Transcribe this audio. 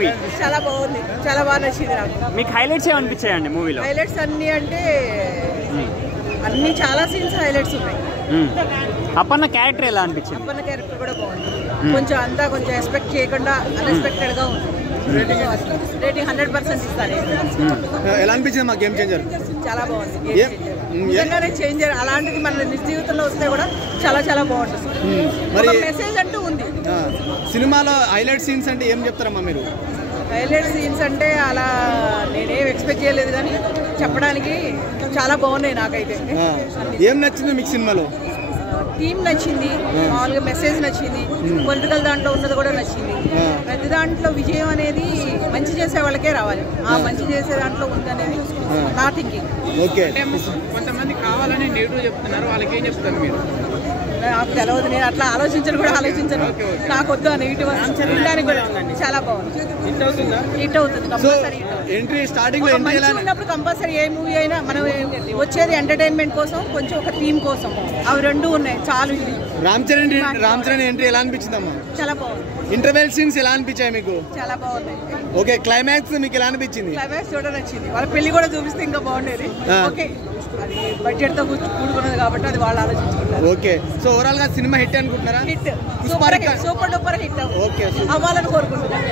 Movie? చాలా బాగుంది, చాలా బాగా నచ్చింది నాకు. మీకు హైలైట్స్ ఏమనిపించాయండి మూవీలో? హైలైట్స్ అన్ని అంటే అన్ని చాలా సీన్స్ హైలైట్స్ ఉన్నాయి. అప్పన్న క్యారెక్టర్ ఎలా అనిపించింది? అప్పన్న క్యారెక్టర్ కూడా బాగుంది. కొంచెం అంతా కొంచెం ఎక్స్పెక్ట్ చేయకుండా అన్ఎక్స్పెక్టెడ్ గా ఉంది. రేటింగ్ 100% ఇస్తాను. ఎలా అనిపించింది మా గేమ్ చేంజర్? చాలా బాగుంది. నిజంగానే చేంజర్ అలాంటిది మన నిజ జీవితంలో వస్తే కూడా చాలా చాలా బాగుంటుంది. మరి మెసేజ్ అంటూ ఉంది సినిమాలో. హైలైట్ సీన్స్ అంటే ఏం చెప్తారమ్మా మీరు? హైలైట్ సీన్స్ అంటే అలా నేనేం ఎక్స్పెక్ట్ చేయలేదు, కానీ చెప్పడానికి చాలా బాగున్నాయి నాకైతే. ఏం నచ్చింది మీకు సినిమాలో? థీమ్ నచ్చింది, మామూలుగా మెసేజ్ నచ్చింది, పొలిటికల్ దాంట్లో ఉన్నది కూడా నచ్చింది. ప్రతి దాంట్లో విజయం అనేది మంచి చేసే వాళ్ళకే రావాలి. ఆ మంచి చేసే దాంట్లో ఉంది అనేది నా థింకింగ్. ఓకే, కొంతమంది కావాలని నెగిటివ్ చెప్తున్నారు, వాళ్ళకి ఏం చెప్తారు మీరు? నాకు తెలియదు, నేను అట్లా ఆలోచించను కూడా ఆలోచించను. నాకు వద్దు ఆ నెగిటివ్ వినడానికి కూడా. చాలా బాగుంది, హిట్ అవుతుంది కంపల్సరీ. ఎంట్రీ స్టార్టింగ్ లో ఉన్నప్పుడు కంపల్సరీ ఏ మూవీ అయినా మనం వచ్చేది ఎంటర్టైన్మెంట్ కోసం, కొంచెం ఒక థీమ్ కోసం. అవి రెండు ఉన్నాయి చాలు. ఇది రామ్ చరణ్ ఎంట్రీ ఎలా అనిపించిందమ్మా? చాలా బాగుంది. ఇంటర్వెల్ సీన్స్ ఎలా అనిపించాయి మీకు? చాలా బాగున్నాయి. ఓకే, క్లైమాక్స్ మీకు ఎలా అనిపించింది? క్లైమాక్స్ కూడా నచ్చింది. వాళ్ళ పెళ్లి కూడా చూపిస్తే ఇంకా బాగుండేది. ఓకే, అది బడ్జెట్ తో కూడుకున్నది కాబట్టి అది వాళ్ళు ఆలోచించుకుంటారు. ఓకే, సో ఓవరాల్ గా సినిమా హిట్ అనుకుంటున్నారా? Hit, super duper hit okay, అవ్వాలని కోరుకుంటున్నాను.